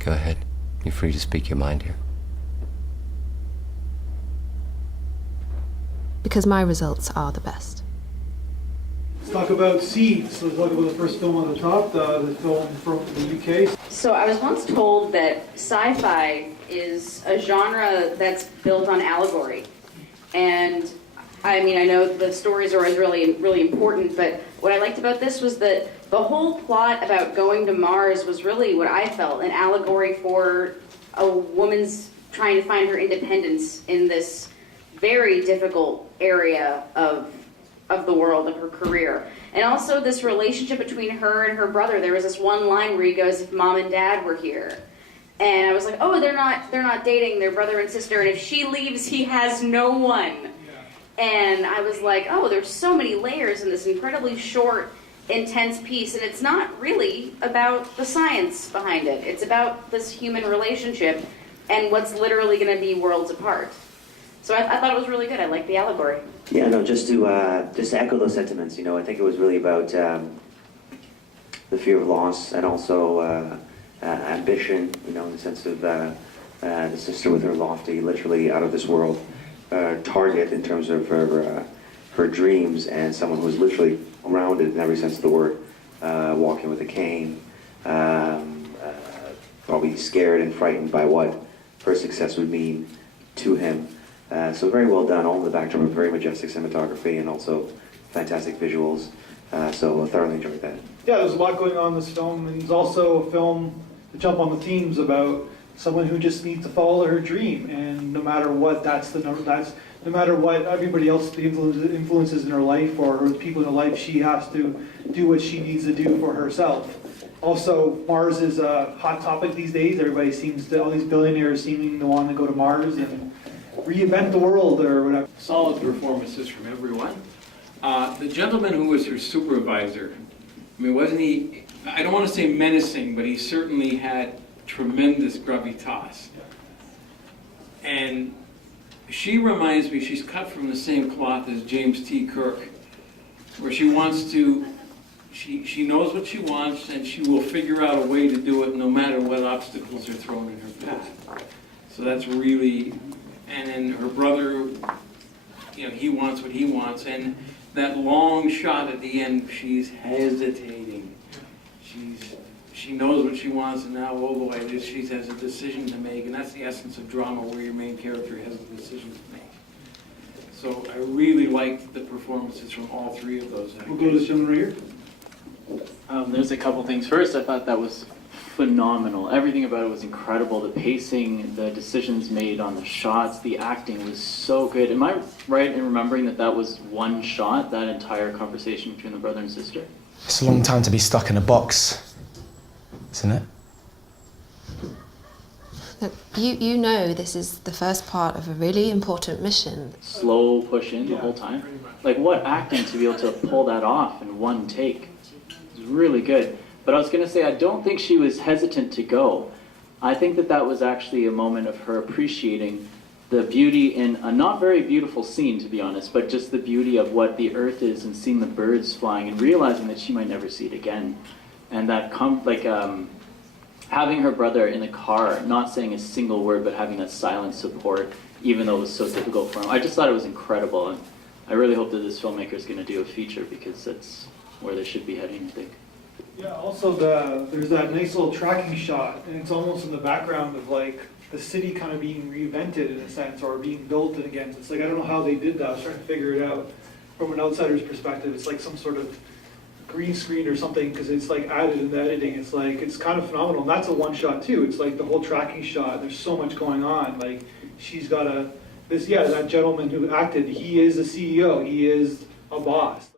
Go ahead. You're free to speak your mind here. Because my results are the best. Let's talk about Seeds. Let's talk about the first film on the top, the film from the UK. So I was once told that sci-fi is a genre that's built on allegory. And I mean, I know the stories are always really important, but what I liked about this was that the whole plot about going to Mars was really what I felt, an allegory for a woman's trying to find her independence in this very difficult area of the world, of her career. And also this relationship between her and her brother. There was this one line where he goes, "If mom and dad were here." And I was like, oh, they're not dating, they're brother and sister, and if she leaves, he has no one. And I was like, oh, there's so many layers in this incredibly short, intense piece, and it's not really about the science behind it. It's about this human relationship and what's literally going to be worlds apart. So I thought it was really good. I like the allegory. Yeah, no, just to echo those sentiments, you know, I think it was really about the fear of loss and also ambition, you know, in the sense of the sister with her lofty, literally out of this world target in terms of her dreams, and someone who was literally grounded in every sense of the word, walking with a cane, probably scared and frightened by what her success would mean to him. So very well done, all in the backdrop of very majestic cinematography and also fantastic visuals. So I thoroughly enjoyed that. Yeah, there's a lot going on in this film, and it's also a film to jump on the themes about someone who just needs to follow her dream, and no matter what, no matter what everybody else influences in her life or the people in her life, she has to do what she needs to do for herself. Also, Mars is a hot topic these days. Everybody seems to, all these billionaires seeming to want to go to Mars and reinvent the world or whatever. Solid performances from everyone. The gentleman who was her supervisor, I mean, wasn't he, I don't want to say menacing, but he certainly had tremendous gravitas. And she reminds me, she's cut from the same cloth as James T. Kirk, where she wants to, she knows what she wants, and she will figure out a way to do it no matter what obstacles are thrown in her path. So that's really, and then her brother, you know, he wants what he wants, and that long shot at the end, she's hesitating. She knows what she wants, and now, oh boy, she has a decision to make, and that's the essence of drama, where your main character has a decision to make. So I really liked the performances from all three of those actors. We'll go to this gentleman right here. There's a couple things. First, I thought that was phenomenal. Everything about it was incredible. The pacing, the decisions made on the shots, the acting was so good. Am I right in remembering that that was one shot, that entire conversation between the brother and sister? It's a long time to be stuck in a box, isn't it? Look, you know this is the first part of a really important mission. Slow push in the whole time. Like, what acting to be able to pull that off in one take. It was really good. But I was going to say, I don't think she was hesitant to go. I think that that was actually a moment of her appreciating the beauty in a not very beautiful scene, to be honest, but just the beauty of what the earth is and seeing the birds flying and realizing that she might never see it again. And that, having her brother in the car, not saying a single word, but having that silent support, even though it was so difficult for him. I just thought it was incredible. And I really hope that this filmmaker is going to do a feature, because that's where they should be heading, I think. Yeah, also there's that nice little tracking shot, and it's almost in the background of like the city kind of being reinvented in a sense, or being built again. It's like, I don't know how they did that. I was trying to figure it out from an outsider's perspective. It's like some sort of green screen or something, because it's like added in the editing. It's like, it's kind of phenomenal. And that's a one shot too. It's like the whole tracking shot. There's so much going on. Like, she's got that gentleman who acted, he is a CEO. He is a boss.